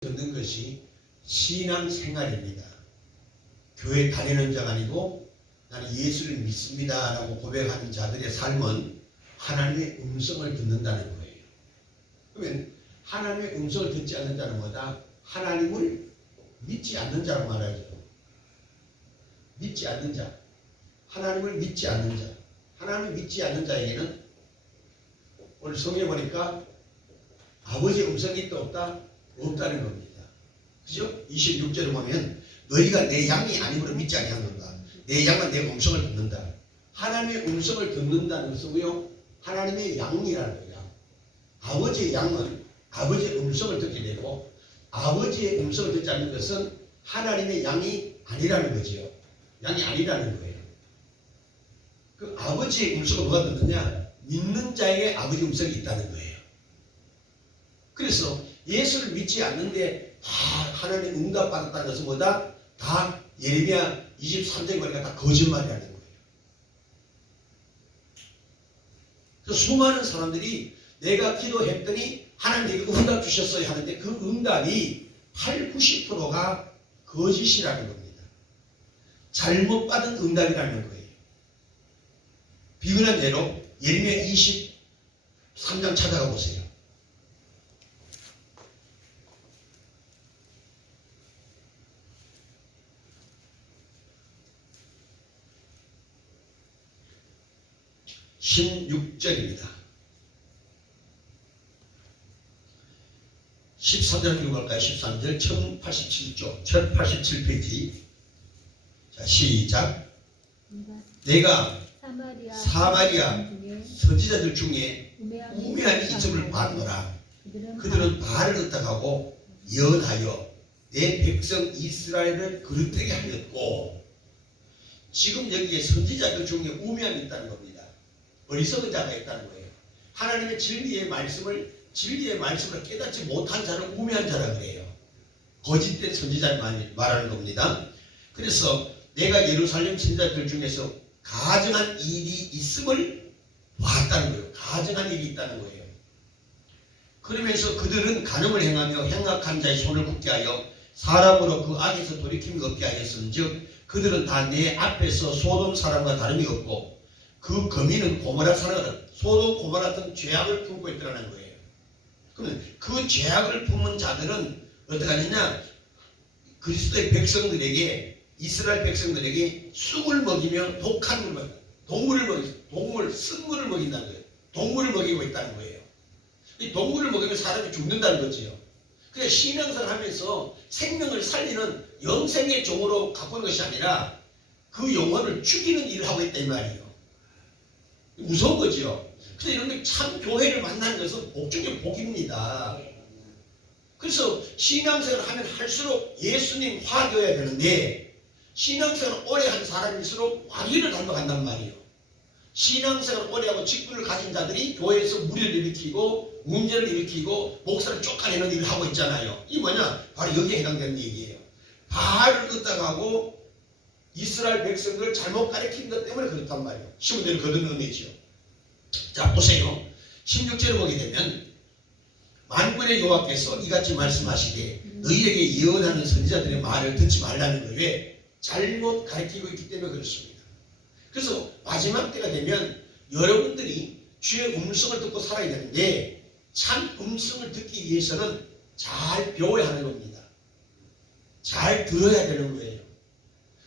듣는 것이 신앙생활입니다. 교회 다니는 자가 아니고 나는 예수를 믿습니다 라고 고백하는 자들의 삶은 하나님의 음성을 듣는다는 거예요. 그러면 하나님의 음성을 듣지 않는 자는 뭐다? 하나님을 믿지 않는 자라고 말하죠. 믿지 않는 자. 하나님을 믿지 않는 자. 하나님을 믿지 않는 자에게는 오늘 성경에 보니까 아버지의 음성이 있다 없다? 없다는 겁니다. 그죠? 26절에 보면 너희가 내 양이 아니므로 믿지 아니하는가. 내 양은 내 음성을 듣는다. 하나님의 음성을 듣는다는 것이고요. 하나님의 양이라는 거야. 아버지의 양은 아버지의 음성을 듣게 되고 아버지의 음성을 듣지 않는 것은 하나님의 양이 아니라는 거지요. 양이 아니라는 거예요. 그 아버지의 음성을 누가 듣느냐? 믿는 자에게 아버지 음성이 있다는 거예요. 그래서 예수를 믿지 않는데 다 하나님 응답받았다는 것은 뭐다? 다 예레미야 23장에 보니까 다 거짓말이라는 거예요. 그래서 수많은 사람들이 내가 기도했더니 하나님 내게 응답 주셨어요 하는데 그 응답이 8, 90%가 거짓이라는 겁니다. 잘못 받은 응답이라는 거예요. 비근한 예로 예레미야 23장 찾아가 보세요. (16절입니다) 13절 읽어볼까요? 13절 1087쪽 1087페이지. 자, 시작. 내가 사마리아 선지자들 중에 우매한 이점을 봤노라. 그들은 바알을 의탁하고 예언하여 내 백성 이스라엘을 그릇되게 하였고. 지금 여기에 선지자들 중에 우매함이 있다는 겁니다. 어리석은 자가 있다는 거예요. 하나님의 진리의 말씀을 깨닫지 못한 자를 우매한 자라 그래요. 거짓된 선지자를 말하는 겁니다. 그래서 내가 예루살렘 선지자들 중에서 가증한 일이 있음을 봤다는 거예요. 가증한 일이 있다는 거예요. 그러면서 그들은 간음을 행하며 행악한 자의 손을 굳게 하여 사람으로 그 악에서 돌이킴이 없게 하였은즉 그들은 다 내 앞에서 소돔 사람과 다름이 없고 그 거민은 고모라 사람과 소돔 고모라 같은 죄악을 품고 있더라는 거예요. 그러면 그 죄악을 품은 자들은 어떻게 하느냐? 그리스도의 백성들에게, 이스라엘 백성들에게 쑥을 먹이며 독한 물, 쓴물을 먹인다는 거예요. 동물을 먹이고 있다는 거예요. 이 동물을 먹이면 사람이 죽는다는 거지요. 그래서 신앙생활을 하면서 생명을 살리는 영생의 종으로 갖고 있는 것이 아니라 그 영혼을 죽이는 일을 하고 있다 이 말이에요. 무서운 거지요. 그래서 이런데 참 교회를 만나는 것은 복 중에 복입니다. 그래서 신앙생활을 하면 할수록 예수님 화되어야 되는데 신앙생활을 오래 한 사람일수록 마귀를 닮아간단 말이에요. 신앙생활을 오래 하고 직분을 가진 자들이 교회에서 무리를 일으키고 문제를 일으키고 목사를 쫓아내는 일을 하고 있잖아요. 이 뭐냐? 바로 여기에 해당되는 얘기예요. 바알을 의탁하고 이스라엘 백성들을 잘못 가르친 것 때문에 그렇단 말이에요. 시몬들을 거듭내지요. 자, 보세요. 16절을 보게 되면 만군의 여호와께서 이같이 말씀하시되 너희에게 예언하는 선지자들의 말을 듣지 말라는 거예요. 왜? 잘못 가르치고 있기 때문에 그렇습니다. 그래서 마지막 때가 되면 여러분들이 주의 음성을 듣고 살아야 되는데 참 음성을 듣기 위해서는 잘 배워야 하는 겁니다. 잘 들어야 되는 거예요.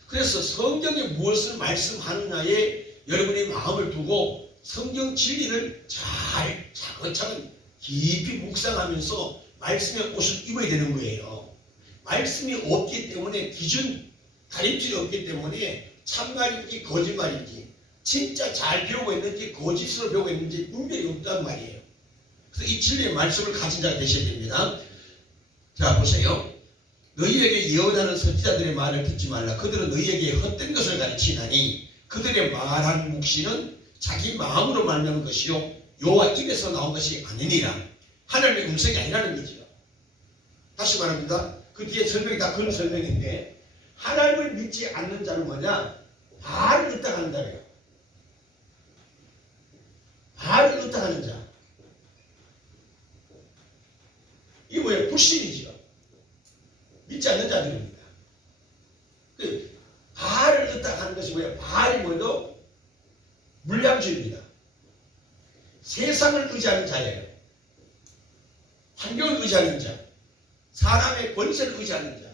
그래서 성경에 무엇을 말씀하느냐에 여러분의 마음을 두고 성경 진리를 잘 차근차근 깊이 묵상하면서 말씀의 옷을 입어야 되는 거예요. 말씀이 없기 때문에 기준, 가림질이 없기 때문에 참말인지 거짓말인지 진짜 잘 배우고 있는지 거짓으로 배우고 있는지 분별이 없단 말이에요. 그래서 이 진리의 말씀을 가진 자가 되셔야 됩니다. 자, 보세요. 너희에게 예언하는 선지자들의 말을 듣지 말라. 그들은 너희에게 헛된 것을 가르치나니 그들의 말한 묵시는 자기 마음으로 말하는 것이요 여호와 입에서 나온 것이 아니니라. 하나님의 음성이 아니라는 거죠. 다시 말합니다. 그 뒤에 설명이 다 그런 설명인데 하나님을 믿지 않는 자는 뭐냐? 바알을 의탁하는 자예요. 바알을 의탁하는 자. 이게 뭐예요? 불신이죠. 믿지 않는 자들입니다. 바알을 의탁하는 것이 뭐예요? 바알이 뭐예요? 물량주의입니다. 세상을 의지하는 자예요. 환경을 의지하는 자, 사람의 권세를 의지하는 자.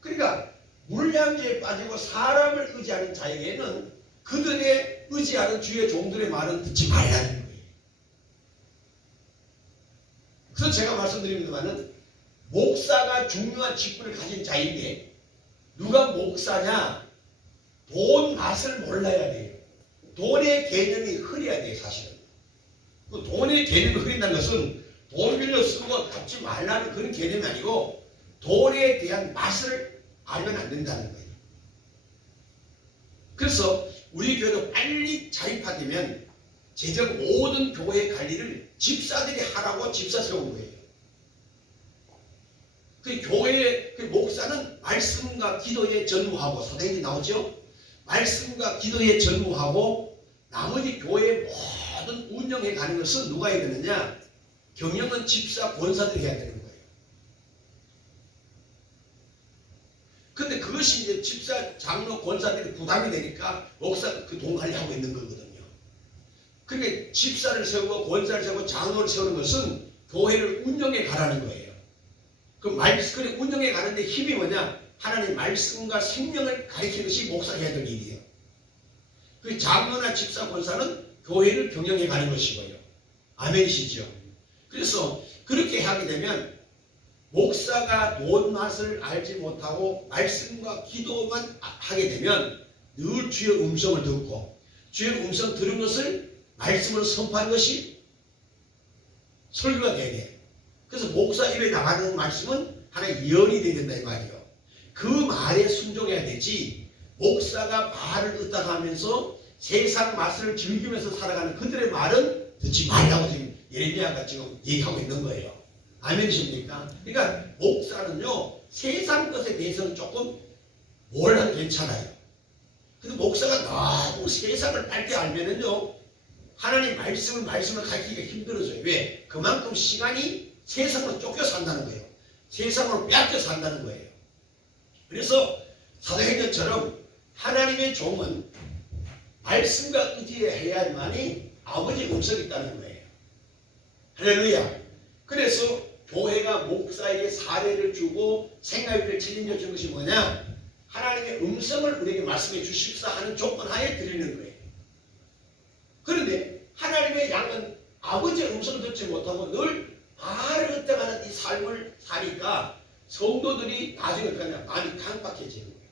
그러니까 물량주의에 빠지고 사람을 의지하는 자에게는 그들의 의지하는 주의 종들의 말은 듣지 말라는 거예요. 그래서 제가 말씀드립니다만은 목사가 중요한 직분을 가진 자인데 누가 목사냐? 돈 맛을 몰라야 돼요. 돈의 개념이 흐려야 돼요, 사실은. 그 돈의 개념이 흐린다는 것은 돈 빌려 쓰고 갚지 말라는 그런 개념이 아니고 돈에 대한 맛을 알면 안 된다는 거예요. 그래서 우리 교회도 빨리 자립하되면 재정 모든 교회 관리를 집사들이 하라고 집사 세운 거예요. 그 교회 그 목사는 말씀과 기도에 전무하고 사도행전이 나오죠. 말씀과 기도에 전무하고 나머지 교회의 모든 운영해 가는 것은 누가 해야 되느냐? 경영은 집사 권사들이 해야 되는 거예요. 근데 그것이 이제 집사 장로 권사들이 부담이 되니까 목사가 그 돈 관리하고 있는 거거든요. 그러니까 집사를 세우고 권사를 세우고 장로를 세우는 것은 교회를 운영해 가라는 거예요. 그 말씀을 운영해 가는데 힘이 뭐냐? 하나님의 말씀과 생명을 가리키는 것이 목사가 해야 될 일이에요. 그 장로나 집사 권사는 교회를 경영해 가는 것이고요. 아멘이시죠? 그래서 그렇게 하게 되면 목사가 돈 맛을 알지 못하고 말씀과 기도만 하게 되면 늘 주의 음성을 듣고 주의 음성 들은 것을 말씀으로 선포하는 것이 설교가 돼야 돼. 그래서 목사 입에 나가는 말씀은 하나의 예언이 되야 된다 이 말이에요. 그 말에 순종해야 되지 목사가 바알을 의탁하면서 세상 맛을 즐기면서 살아가는 그들의 말은 듣지 말라고 지금 예레미야가 지금 얘기하고 있는 거예요. 아멘이십니까? 그러니까 목사는요 세상 것에 대해서는 조금 뭘 하면 괜찮아요. 근데 목사가 너무 세상을 빨리 알면은요 하나님 말씀을 가르치기가 힘들어져요. 왜? 그만큼 시간이 세상으로 쫓겨 산다는 거예요. 세상으로 빼앗겨 산다는 거예요. 그래서 사도행전처럼 하나님의 종은 말씀과 의지해야만이 아버지의 음성이 있다는 거예요. 할렐루야. 그래서 교회가 목사에게 사례를 주고 생활비를 책임져 준 것이 뭐냐? 하나님의 음성을 우리에게 말씀해 주십사 하는 조건 하에 드리는 거예요. 그런데 하나님의 양은 아버지의 음성을 듣지 못하고 늘 바알을 의탁하는 이 삶을 사니까 성도들이 나중에 그냥 많이 강박해지는 거예요.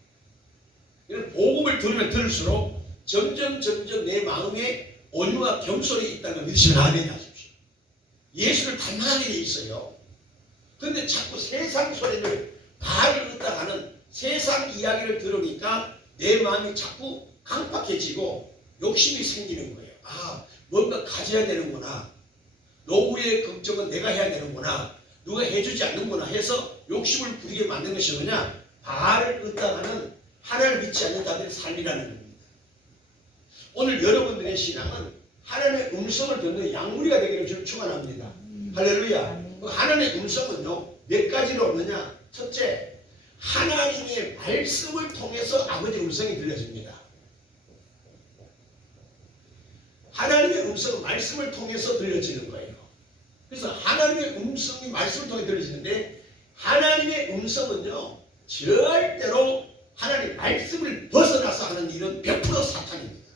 이런 복음을 들으면 들을수록 점점 내 마음에 온유와 겸손이 있다는 걸 믿으시면 아멘 하십시오. 예수를 닮아가게 돼 있어요. 그런데 자꾸 세상 소리를 바알을 의탁하는 세상 이야기를 들으니까 내 마음이 자꾸 강박해지고 욕심이 생기는 거예요. 아, 뭔가 가져야 되는구나. 노후의 걱정은 내가 해야 되는구나. 누가 해주지 않는구나 해서 욕심을 부리게 만든 것이 뭐냐? 바알을 의탁하는 하나님을 믿지 않는 자들의 삶이라는 겁니다. 오늘 여러분들의 신앙은 하나님의 음성을 듣는 양무리가 되기를 주를 축원합니다. 할렐루야. 하나님의 음성은요 몇 가지로 없느냐? 첫째, 하나님의 말씀을 통해서 아버지 음성이 들려집니다. 하나님의 음성은 말씀을 통해서 들려지는 거예요. 그래서 하나님의 음성이 말씀을 통해 들려지는데 하나님의 음성은요 절대로 하나님의 말씀을 벗어나서 하는 일은 100% 사탄입니다.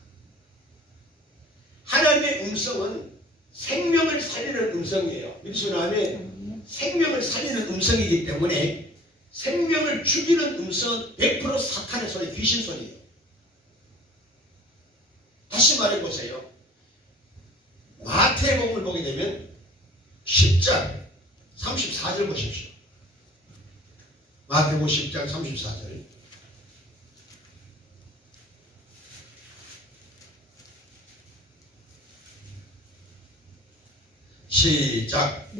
하나님의 음성은 생명을 살리는 음성이에요. 믿으시면 아멘. 생명을 살리는 음성이기 때문에 생명을 죽이는 음성은 100% 사탄의 소리, 귀신 소리예요. 다시 말해보세요. 마태복음을 보게 되면 10장 34절 보십시오. 마태복음 10장 34절. 시작.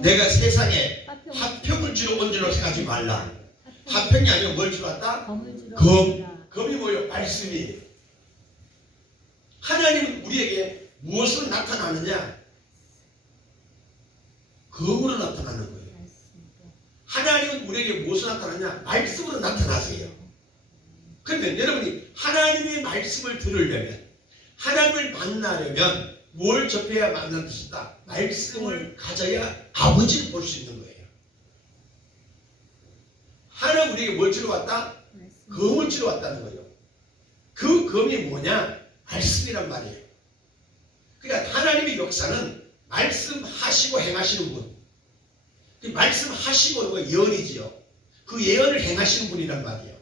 내가 세상에 화평을 주러 온 줄로 생각하지 말라. 화평이 아니면 뭘 주러 왔다? 검이 뭐예요? 말씀이에요. 하나님은 우리에게 무엇으로 나타나느냐? 검으로 나타나는 거예요. 하나님은 우리에게 무엇으로 나타나냐? 말씀으로 나타나세요. 그러면 여러분이 하나님의 말씀을 들으려면, 하나님을 만나려면 뭘 접해야 만나는 것이다? 말씀을 가져야 아버지를 볼 수 있는 거예요. 하나님 우리에게 뭘 주러 왔다? 검을 주러 왔다는 거예요. 그 검이 뭐냐? 말씀이란 말이에요. 그러니까 하나님의 역사는 말씀하시고 행하시는 분. 그 말씀하시고 예언이지요. 그 예언을 행하시는 분이란 말이에요.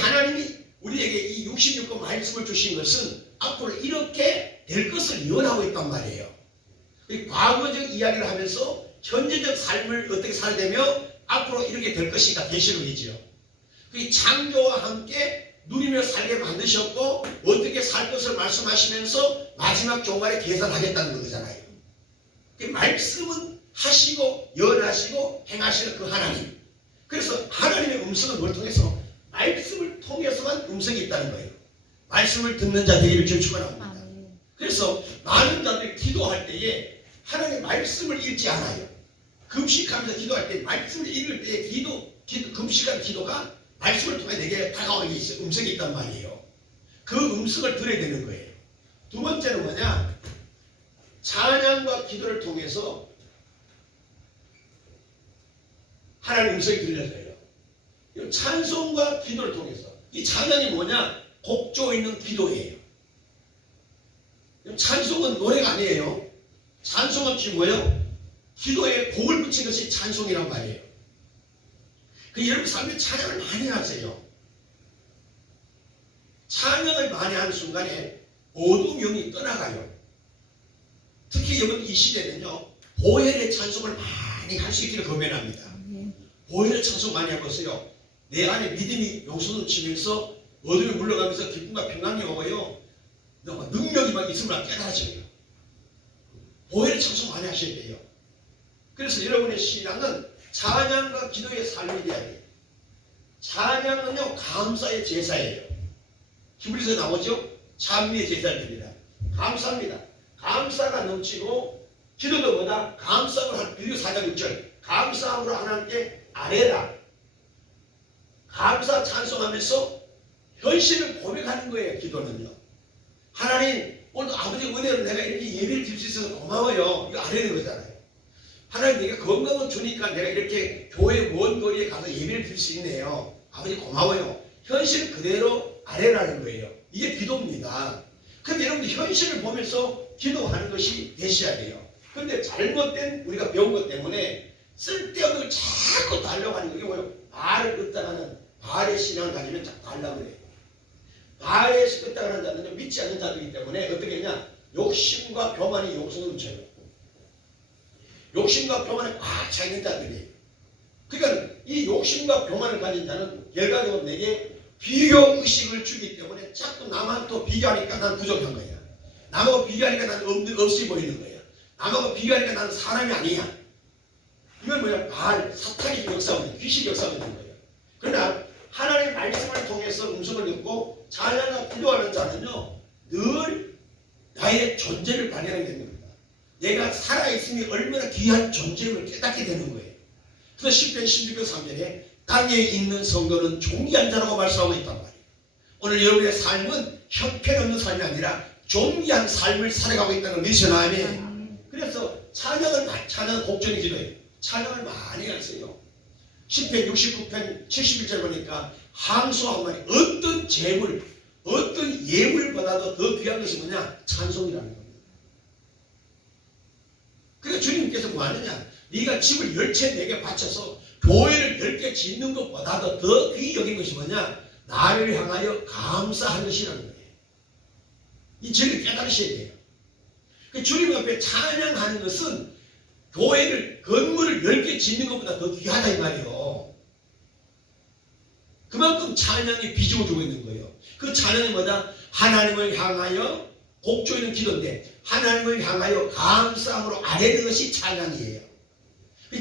하나님이 우리에게 이 66권 말씀을 주신 것은 앞으로 이렇게 될 것을 예언하고 있단 말이에요. 과거적 이야기를 하면서 현재적 삶을 어떻게 살아야 되며 앞으로 이렇게 될 것이다. 계시록이지요. 창조와 함께 누리며 살게 만드셨고 어떻게 살 것을 말씀하시면서 마지막 종말에 계산하겠다는 거잖아요. 말씀은 하시고 예언하시고 행하시는 그 하나님. 그래서 하나님의 음성은 뭘 통해서? 말씀을 통해서만 음성이 있다는 거예요. 말씀을 듣는 자 되기를 주여 축원합니다. 그래서 많은 자들이 기도할 때에 하나님의 말씀을 읽지 않아요. 금식하면서 기도할 때 말씀을 읽을 때에 금식한 기도가 말씀을 통해 내게 다가오는 게 있어요. 음성이 있단 말이에요. 그 음성을 들어야 되는 거예요. 두 번째는 뭐냐? 찬양과 기도를 통해서 하나님 음성이 들려져요. 찬송과 기도를 통해서. 이 찬양이 뭐냐? 곡조 있는 기도예요. 찬송은 노래가 아니에요. 찬송은 지금 뭐예요? 기도에 곡을 붙인 것이 찬송이란 말이에요. 여러분 삶에 찬양을 많이 하세요. 찬양을 많이 하는 순간에 모든 영이 떠나가요. 특히 여러분 이 시대는요, 보혈의 찬송을 많이 할 수 있기를 권면합니다. 보혈의 찬송 많이 해보세요. 내 안에 믿음이 용솟음 치면서 어둠이 물러가면서 기쁨과 평강이 오고요. 능력이 막 있음을 깨달아져요. 보혈의 찬송 많이 하셔야 돼요. 그래서 여러분의 신앙은 찬양과 기도의 삶이 돼야 돼요. 찬양은요, 감사의 제사예요. 히브리서 나오죠? 찬미의 제사를 드리라. 감사합니다. 감사가 넘치고 기도도 뭐다? 감사를 한 빌립보 4장 6절 감사함으로 하나님께 아뢰라. 감사 찬송하면서 현실을 고백하는 거예요. 기도는요. 하나님 오늘도 아버지 은혜로 내가 이렇게 예배를 드릴 수 있어서 고마워요. 이거 아뢰는 거잖아요. 하나님 내가 건강을 주니까 내가 이렇게 교회 먼 거리에 가서 예배를 드릴 수 있네요. 아버지 고마워요. 현실 그대로 아뢰라는 거예요. 이게 기도입니다. 근데 여러분들 현실을 보면서 기도하는 것이 되셔야 돼요. 근데 잘못된 우리가 배운 것 때문에 쓸데없는 걸 자꾸 달라고 하는 게 뭐예요? 바알을 끄다가는 바알의 신앙을 가지면 자꾸 달라고 그래요. 바알의 끄다가는 자는요, 믿지 않는 자들이기 때문에 어떻게 하냐? 욕심과 교만이 용성을 훔쳐요. 욕심과 교만에 꽉 차 있는 자들이에요. 그러니까 이 욕심과 교만을 가진 자는 결과적으로 내게 비교 의식을 주기 때문에 자꾸 남한테 비교하니까 난 부족한 거야. 남하고 비교하니까 난 없이 보이는 거야. 남하고 비교하니까 나는 사람이 아니야. 이건 뭐야? 바알, 사탄이 역사하는, 귀신이 역사하는 거예요. 그러나 하나님의 말씀을 통해서 음성을 듣고 찬양과 기도하는 자는요, 늘 나의 존재를 발견하게 됩니다. 내가 살아있음이 얼마나 귀한 존재임을 깨닫게 되는 거예요. 그래서 10편 16편 3절에 땅에 있는 성도는 존귀한 자라고 말씀하고 있단 말이에요. 오늘 여러분의 삶은 형편없는 삶이 아니라 존귀한 삶을 살아가고 있다는 걸 믿으시나요? 그래서 찬양은 곡전의 기도예요. 찬양을 많이 하세요. 10편 69편 71절 보니까 항소한 말이 어떤 재물, 어떤 예물보다도 더 귀한 것이 뭐냐? 찬송이라는 겁니다. 그러니까 주님께서 뭐 하느냐? 네가 집을 10채 내게 바쳐서 교회를 10개 짓는 것보다도 더 귀히 여긴 것이 뭐냐? 나를 향하여 감사하는 것이라는 거예요. 이 진리를 깨달으셔야 돼요. 그 주님 앞에 찬양하는 것은 교회를, 건물을 10개 짓는 것보다 더 귀하다 이 말이에요. 그만큼 찬양이 비중을 두고 있는 거예요. 그 찬양이 뭐다? 하나님을 향하여 곡조 있는 기도인데 하나님을 향하여 감사함으로 아뢰는 것이 찬양이에요.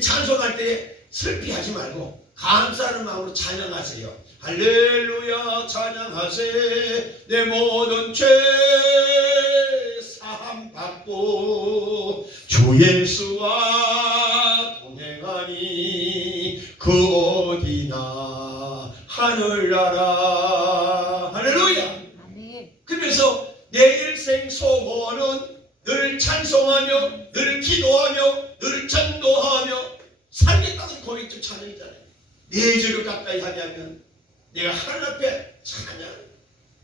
찬송할 때 슬피하지 말고 감사하는 마음으로 찬양하세요. 할렐루야 찬양하세 내 모든 죄 사함 받고 주 예수와 동행하니 그 그 어디나 하늘나라. 할렐루야. 그러면서 내 일생 소원은 늘 찬송하며 늘 기도하며 늘 전도하며 살겠다는 고백적 찬양이잖아요. 내 죄를 가까이 하냐면 내가 하나님 앞에 찬양,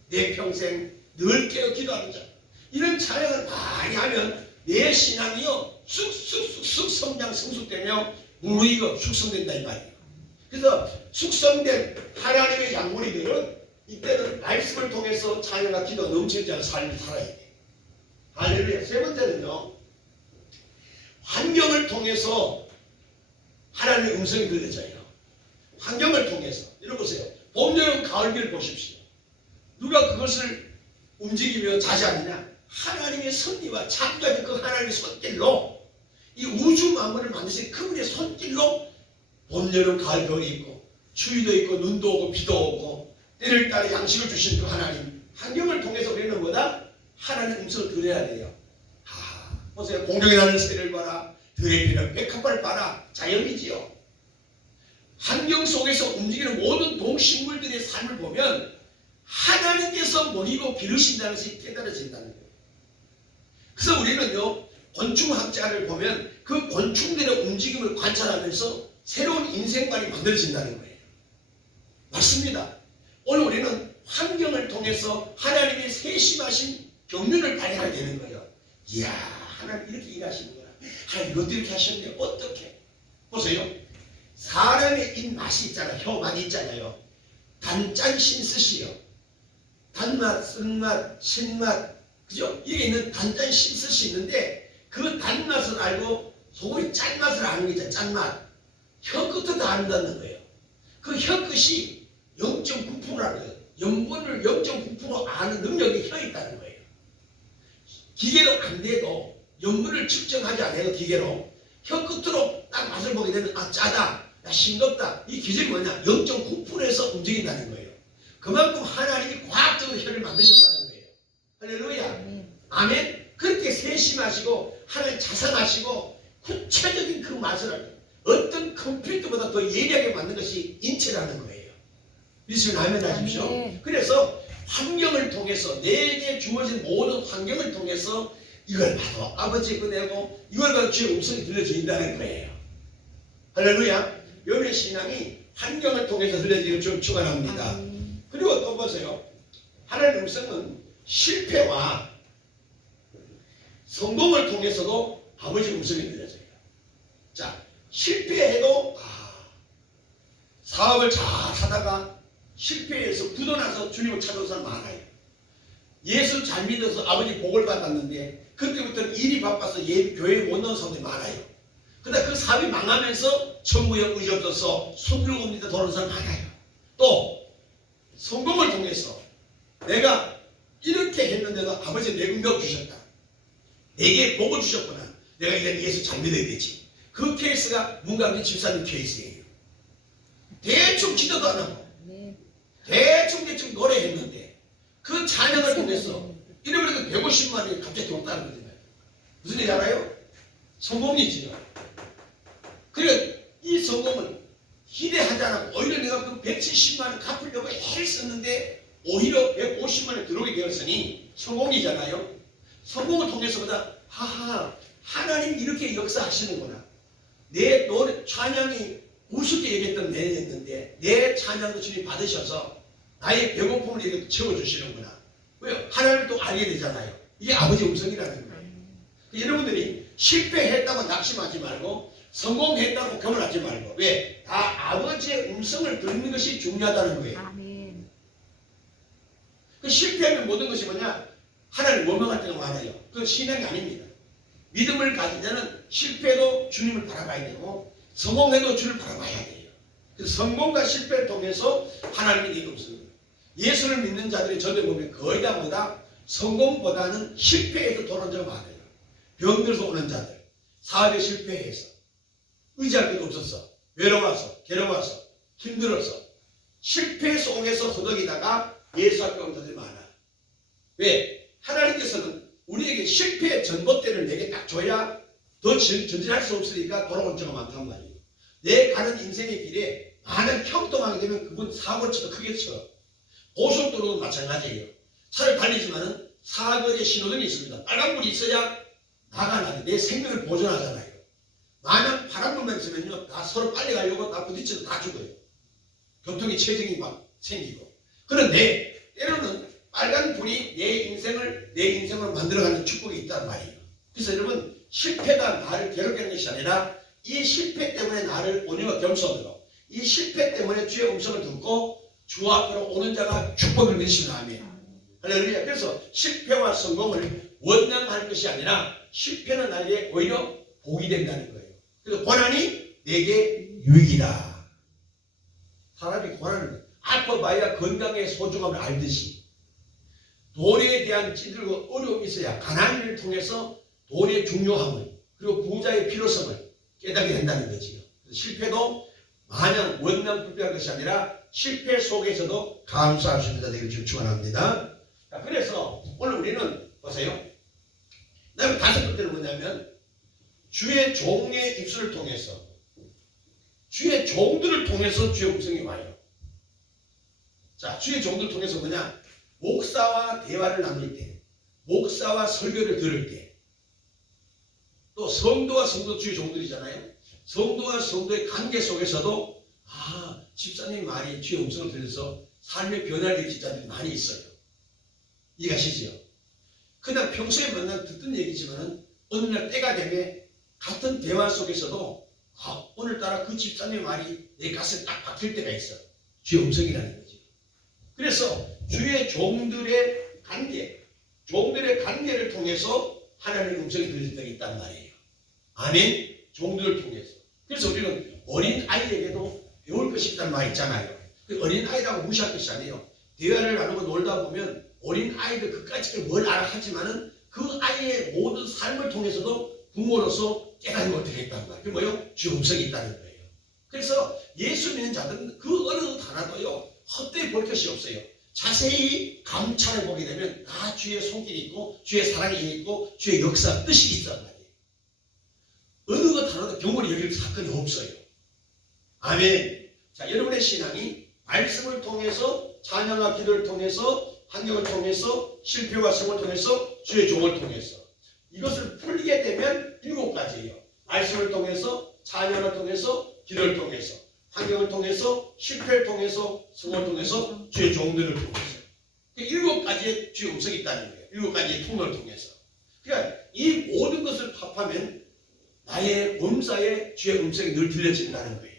내 평생 늘 깨어 기도하는 자, 이런 찬양을 많이 하면 내 신앙이요 쑥쑥쑥쑥 성장 성숙되며 무르익어 숙성된다 이 말이에요. 그래서 숙성된 하나님의 양무리들은 이때는 말씀을 통해서 찬양과 기도가 넘치지 않은 삶을 살아야 돼요. 할렐루야. 세 번째는요, 환경을 통해서 하나님의 음성이 들려져요. 환경을 통해서. 이러고 보세요. 봄, 여름, 가을비를 보십시오. 누가 그것을 움직이며 자제하느냐? 하나님의 섭리와 창조하신 그 하나님의 손길로, 이 우주 만물을 만드신 그분의 손길로 봄, 여름, 가을, 겨울이 있고 추위도 있고 눈도 오고 비도 오고 때를 따라 양식을 주신 그 하나님, 환경을 통해서 우리는 뭐다? 하나님의 음성을 들어야 돼요. 보세요. 공중에 나는 새를 봐라. 들에 피는 백합화를 봐라. 자연이지요. 환경 속에서 움직이는 모든 동식물들의 삶을 보면 하나님께서 머리고 기르신다는 것이 깨달아진다는 거예요. 그래서 우리는요, 곤충학자를 보면 그 곤충들의 움직임을 관찰하면서 새로운 인생관이 만들어진다는 거예요. 맞습니다. 오늘 우리는 환경을 통해서 하나님의 세심하신 경륜을 발견하게 되는 거예요. 이야, 하나님 이렇게 일하시는구나. 하나님 이것도 이렇게 하셨네. 어떻게? 보세요. 사람의 입맛이 있잖아요. 혀맛이 있잖아요. 단짠 신스시요. 단맛, 쓴맛, 신맛, 그죠? 이게 있는 단짠 신스시 있는데 그 단맛을 알고 소고기 짠맛을 아는 게 있잖아요. 짠맛. 혀끝도 다 안다는 거예요. 그 혀끝이 0.9%라는 거예요. 염분을 0.9% 아는 능력이 혀에 있다는 거예요. 기계로 안 돼도 염분을 측정하지 않아도 기계로 혀끝으로 딱 맛을 보게 되면 아 짜다, 야 싱겁다. 이 기준이 뭐냐? 0.9%에서 움직인다는 거예요. 그만큼 하나님이 과학적으로 혀를 만드셨다는 거예요. 할렐루야. 아멘. 그렇게 세심하시고 하나님 자상하시고 구체적인 그 맛을 알고 어떤 컴퓨터보다 더 예리하게 만든 것이 인체라는 거예요. 믿으시면 아멘 하십시오. 그래서 환경을 통해서 내게 주어진 모든 환경을 통해서 이걸 봐도 아버지 보내고 이걸 봐도 주의 음성이 들려진다는 거예요. 할렐루야. 여러분의 신앙이 환경을 통해서 들려지기를 좀 축원합니다. 그리고 또 보세요. 하나님의 음성은 실패와 성공을 통해서도 아버지 음성이 들려져요. 자, 실패해도 사업을 잘 하다가 실패해서 굳어나서 주님을 찾아온 사람 많아요. 예수 잘 믿어서 아버지 복을 받았는데 그때부터는 일이 바빠서 교회에 못 넣은 사람들이 많아요. 그러다 그 사업이 망하면서 천국에 의지 없어서 손들고입니다 돌아오는 사람 많아요. 또 성공을 통해서 내가 이렇게 했는데도 아버지 내 능력 주셨다. 내게 복을 주셨구나. 내가 이제 예수 잘 믿어야 되지. 그 케이스가 문광기 집사님 케이스예요. 대충 기도도 안 하고 대충 노래했는데 그 찬양을 통해서 이러면 150만 원이 갑자기 없다는 거잖아요. 무슨 얘기 알아요? 성공이지요. 그래 이 성공을 기대하지 않았고 오히려 내가 그 170만 원 갚으려고 애를 썼는데 오히려 150만 원 들어오게 되었으니 성공이잖아요. 성공을 통해서보다 하나님 이렇게 역사하시는구나. 내 노래 찬양이 우습게 얘기했던 내였는데 내 찬양도 주님 받으셔서 나의 배고픔을 이렇게 채워주시는구나. 왜요? 하나님을 또 알게 되잖아요. 이게 아버지 음성이라는 거예요. 여러분들이 실패했다고 낙심하지 말고 성공했다고 교만하지 말고 왜? 다 아버지의 음성을 듣는 것이 중요하다는 거예요. 아멘. 그 실패하면 모든 것이 뭐냐? 하나님 원망할 때가 많아요. 그건 신앙이 아닙니다. 믿음을 가진 자는 실패도 주님을 바라봐야 되고 성공해도 주를 바라봐야 돼요. 그래서 성공과 실패를 통해서 하나님이 내게 없습니다. 예수를 믿는 자들이 저들 보면 거의 다 뭐다? 성공보다는 실패해서 돌아온 자가 많아요. 병들어서 오는 자들, 사업에 실패해서 의지할 데도 없었어. 외로워서, 괴로워서, 힘들어서 실패 속에서 허덕이다가 예수 앞에 온 자들이 많아요. 왜? 하나님께서는 우리에게 실패의 전봇대를 내게 딱 줘야 더 전진할 수 없으니까 돌아온 자가 많단 말이에요. 내 가는 인생의 길에 많은 형통하게 되면 그분 사고를 쳐도 크게 쳐. 고속도로도 마찬가지예요. 차를 달리지만은 사거리에 신호등이 있습니다. 빨간불이 있어야 나가야 돼. 내 생명을 보존하잖아요. 만약 파란불만 있으면요, 다 서로 빨리 가려고 다 부딪혀서 다 죽어요. 교통의 체증이 막 생기고. 그런데 때로는 빨간불이 내 인생으로 만들어가는 축복이 있단 말이에요. 그래서 여러분, 실패가 나를 괴롭게 하는 것이 아니라 이 실패 때문에 나를 온유와 겸손으로, 이 실패 때문에 주의 음성을 듣고 주 앞으로 오는 자가 축복을 누리시는 아멘. 할렐루야. 그래서 실패와 성공을 원망할 것이 아니라 실패는 나에게 오히려 복이 된다는 거예요. 그래서 고난이 내게 유익이다. 사람이 고난을 아파봐야 건강의 소중함을 알듯이 돈에 대한 찌들고 어려움이 있어야 가난을 통해서 돈의 중요함을 그리고 부자의 필요성을 깨닫게 된다는 거지요. 실패도 마냥 원망불평할 것이 아니라 실패 속에서도 감사할 수 있는 자 되기를 축원합니다. 그래서 오늘 우리는 보세요. 그다음에 다섯 번째는 뭐냐면 주의 종의 입술을 통해서 주의 종들을 통해서 주의 음성이 와요. 자, 주의 종들을 통해서 뭐냐? 목사와 대화를 나눌 때, 목사와 설교를 들을 때, 또 성도와 성도 주의 종들이잖아요. 성도와 성도의 관계 속에서도 집사님 말이 주의 음성을 들려서 삶의 변화를 일으킨 자들이 많이 있어요. 이해가시죠? 그냥 평소에 만나 듣던 얘기지만은 어느 날 때가 되면 같은 대화 속에서도 오늘따라 그 집사님의 말이 내 가슴에 딱 박힐 때가 있어. 주의 음성이라는 거지. 그래서 주의 종들의 관계를 통해서 하나님의 음성이 들릴 때가 있단 말이에요. 아멘. 종들을 통해서. 그래서 우리는 어린 아이에게도 배울 것이 있다는 말 있잖아요. 그 어린 아이라고 무시할 것이 아니에요. 대화를 나누고 놀다 보면 어린 아이도 그까짓 뭘 알아 하지만은 그 아이의 모든 삶을 통해서도 부모로서 깨달음을 얻게 했단 말이에요. 그게 뭐예요? 주의 음성이 있다는 거예요. 그래서 예수 믿는 자들은 그 어느 하나도요 헛되이 볼 것이 없어요. 자세히 감찰해 보게 되면 다 주의 손길이 있고 주의 사랑이 있고 주의 역사 뜻이 있단 말이에요. 어느 것 하나도 경홀히 여길 사건이 없어요. 아멘. 자, 여러분의 신앙이 말씀을 통해서 찬양과 기도를 통해서 환경을 통해서 실패와 성을 통해서 주의 종을 통해서 이것을 풀게 되면 7가지예요. 말씀을 통해서 찬양을 통해서 기도를 통해서 환경을 통해서 실패를 통해서 성을 통해서 주의 종들을 통해서 7가지의 주의 음성이 있다는 거예요. 7가지의 통로를 통해서. 그러니까 이 모든 것을 합하면 나의 범사에 주의 음성이 늘 들려진다는 거예요.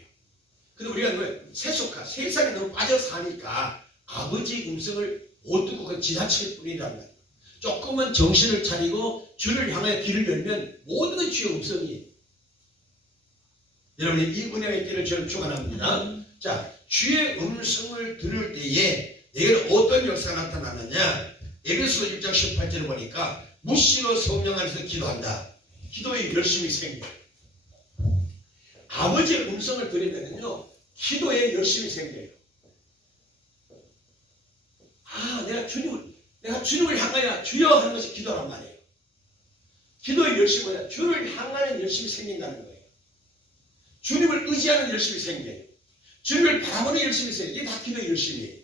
근데 우리가 세상에 너무 빠져 사니까 아버지 음성을 못 듣고 그 지나칠 뿐이란 말이에요. 조금은 정신을 차리고 주를 향하여 길을 열면 모든 건 주의 음성이에요. 여러분이 이 은혜가 있기를 저는 축원합니다. 자, 주의 음성을 들을 때에 내게는 어떤 역사가 나타나느냐? 에베소 1장 18절을 보니까 무시로 성령 안에서 기도한다. 기도에 열심이 생겨요. 아버지의 음성을 들으면요 기도에 열심이 생겨요. 내가 주님을 향하여 주여 하는 것이 기도란 말이에요. 기도의 열심이 뭐냐? 주를 향하는 열심이 생긴다는 거예요. 주님을 의지하는 열심이 생겨요. 주님을 바라보는 열심이 생겨요. 이게 다 기도의 열심이에요.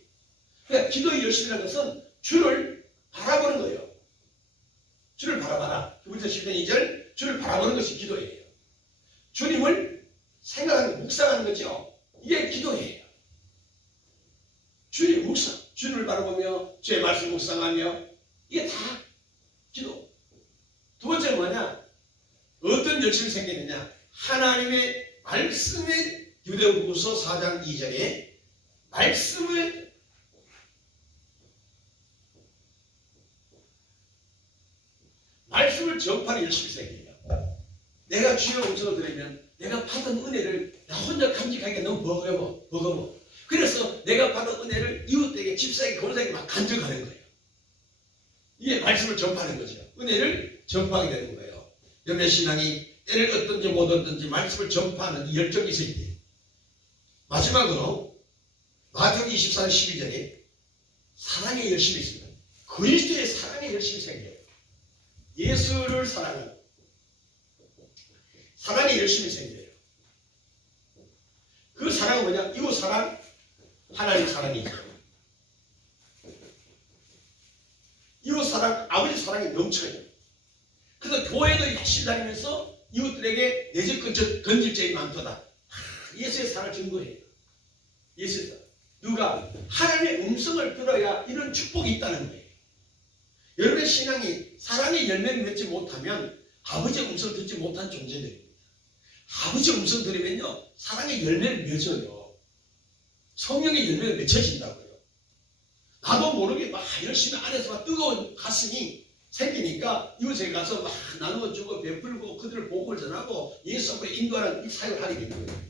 그러니까 기도의 열심이라는 것은 주를 바라보는 거예요. 주를 바라봐라. 히브리서 10장 2절 주를 바라보는 것이 기도예요. 주님을 생각하는 묵상하는 거죠. 이게 기도예요. 주님 묵상, 주님을 바라보며 주의 말씀 묵상하며 이게 다 기도. 두 번째는 뭐냐? 어떤 열심이 생기느냐? 하나님의 말씀에 유대후서 4장 2절에 말씀을 전파하는 열심이 생겨요. 내가 주의 음성을 들으면 내가 받은 은혜를 나 혼자 간직하기가 너무 버거워. 그래서 내가 받은 은혜를 이웃에게, 집사에게, 권사에게 막 간증하는 거예요. 이게 말씀을 전파하는 거죠. 은혜를 전파하게 되는 거예요. 여러분의 신앙이 때를 얻든지 못 얻든지 말씀을 전파하는 이 열정이 있을 때. 마지막으로 마태복음 24장 12절에 사랑의 열심이 있습니다. 그리스도의 사랑의 열심이 생겨요. 예수를 사랑하는 사랑의 열심이 생겨요. 그 사랑은 뭐냐? 이웃 사랑, 하나님 사랑이죠. 이웃 사랑, 아버지 사랑이 넘쳐요. 그래서 교회도 열심히 다니면서 이웃들에게 내 집 근처 던질 죄이 많도다. 예수의 사랑을 증거해요. 예수의 사랑. 누가? 하나님의 음성을 들어야 이런 축복이 있다는 거예요. 여러분의 신앙이 사랑의 열매를 맺지 못하면 아버지의 음성을 듣지 못한 존재들입니다. 아버지의 음성 들으면요, 사랑의 열매를 맺어요. 성령의 열매가 맺혀진다고요. 나도 모르게 막 열심히 안에서 막 뜨거운 가슴이 생기니까 이웃에 가서 막 나누어주고 베풀고 그들을 복음을 전하고 예수 앞으로 인도하는 이 사역을 하게 되는 거예요.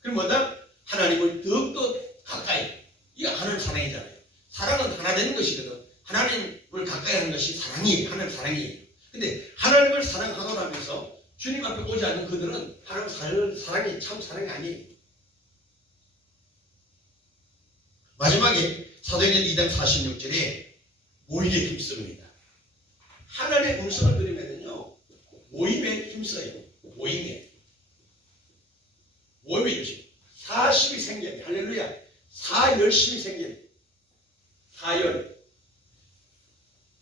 그럼 뭐다? 하나님을 더욱더 가까이. 이게 하나님 사랑이잖아요. 사랑은 하나 되는 것이거든. 하나님을 가까이 하는 것이 사랑이에요. 하나님 사랑이에요. 근데 하나님을 사랑하고 나면서 주님 앞에 오지 않는 그들은 하나님 사랑이 참 사랑이 아니에요. 마지막에 사도행전 2장 46절에 모임에 힘씁니다. 하나님의 음성을 들으면요, 모임에 힘써요. 모임에 열심히. 사십이 생겨요. 할렐루야. 사열심이 생겨요. 사열.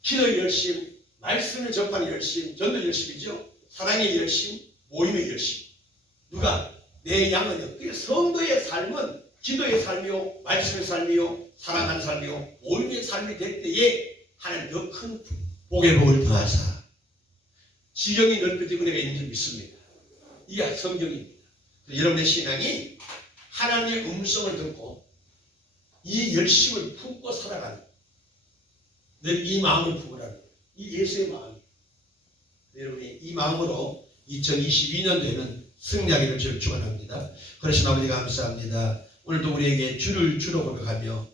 기도의 열심, 말씀을 접하는 열심, 전도 열심이죠. 사랑의 열심, 모임의 열심. 누가? 내 양은요. 그러니까 성도의 삶은 기도의 삶이요, 말씀의 삶이요, 사랑하는 삶이요, 모임의 삶이 될 때에 하나님 더 큰 복의 복을 더하사 지경이 넓혀지고 내가 있는 줄 믿습니다. 이게 성경입니다. 여러분의 신앙이 하나님의 음성을 듣고 이 열심을 품고 살아가는, 늘 이 마음을 품으라는 거예요. 이 예수의 마음. 여러분이 이 마음으로 2022년도에는 승리하기를 주를 축원합니다. 그러신 아버지 감사합니다. 오늘도 우리에게 주를 주로 고백하며